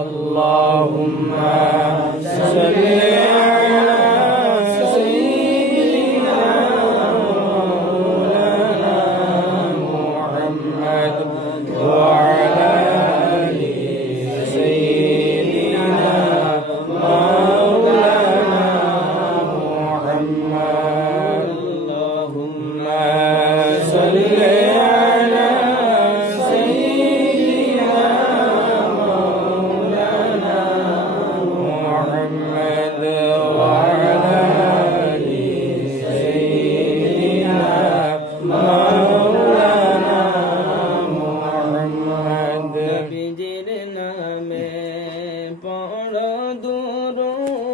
اللهم صل على سيدنا مولانا محمد وعلى آل سيدنا مولانا محمد اللهم صل على سيدنا مولانا محمد وعلى آل سيدنا مولانا محمد নবীজির নামে পড়ো দুরূদ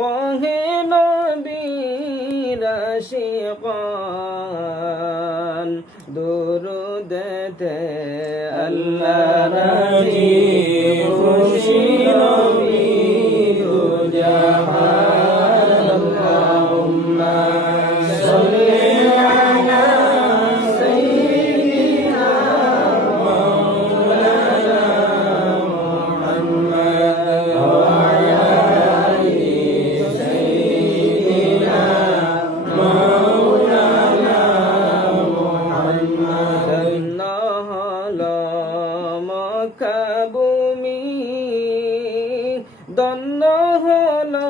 ওহে নবীর আশিকান দুরুদেতে আল্লাহ রাজি খুশি নবী দু জাহান আল্লাহুম্মা সাল্লি আলা সাইয়্যিদিনা মাওলানা মুহাম্মদ ওয়া আলা আলি সাইয়্যিদিনা মাওলানা মুহাম্মদ হলো মক্কা ভূমি দন্ন হলো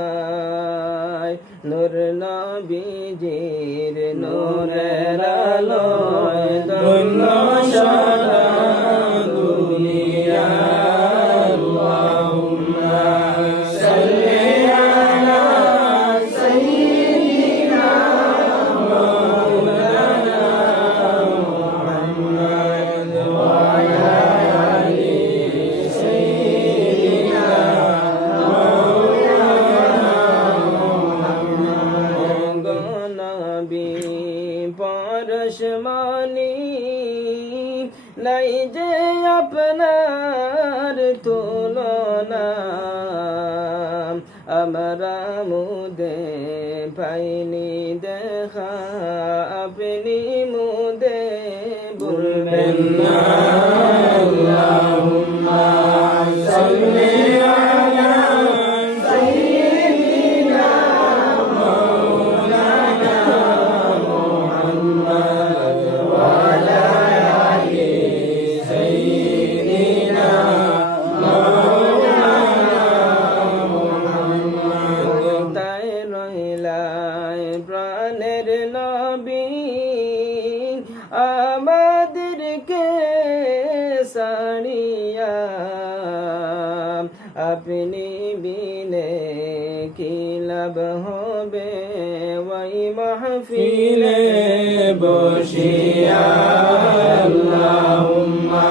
মদিনায় নূর নবীজির নূরের আলোয় দন্ন সারা দুনিয়া আল্লাহুম্মা সাল্লি আলা সাইয়্যিদিনা মাওলানা মুহাম্মদ ওয়া আলা আলি সাইয়্যিদিনা মাওলানা নবী পরশমণি নাই যে আপনার তুলনা আমরা মুদে পাইনি দেখা আপনি মুদে বলবেন না আল্লাহুম্মা সাল্লি আলা সাইয়্যিদিনা মাওলানা মুহাম্মদ ওয়া আলা আলি সাইয়্যিদিনা মাওলানা মুহাম্মদ তাই রহিলাই প্রাণের নবী আমাদেরকে সাড়িয়া আপনি বিনে কি লাভ হবে ওই মাহফিলে বসিয়া আল্লাহুম্মা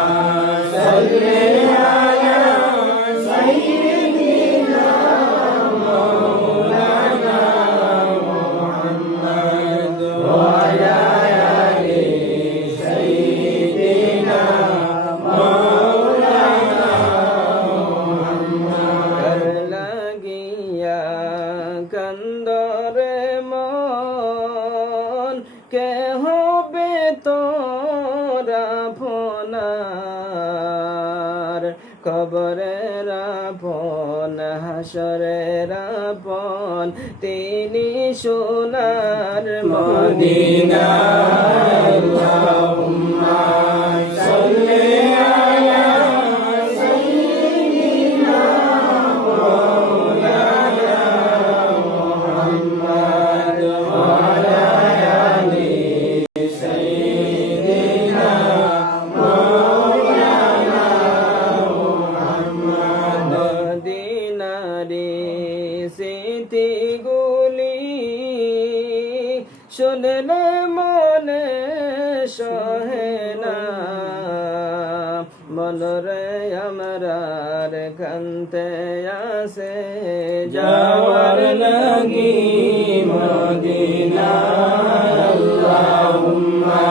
সাল্লি আলা সাইয়্যিদিনা মাওলানা মুহাম্মদ ওয়া আলা আলি সাইয়্যিদিনা মাওলানা মুহাম্মদ লাগিয়া কন্দরে মন কে হবে তোরা ফোনার কবরের আপন হাসরের আপন তিনি সোনার মদিনা আল্লাহুম্মা সাল্লি আলা সাইয়্যিদিনা মাওলানা মুহাম্মদ ওয়া আলা আলি সাইয়্যিদিনা মাওলানা মুহাম্মদ মদিনারি স্মৃতিগুলি শুনলে মনে সহে না মনরে আমরার কান্তে আসে যাওয়ার লাগি মদিনা আল্লাহুম্মা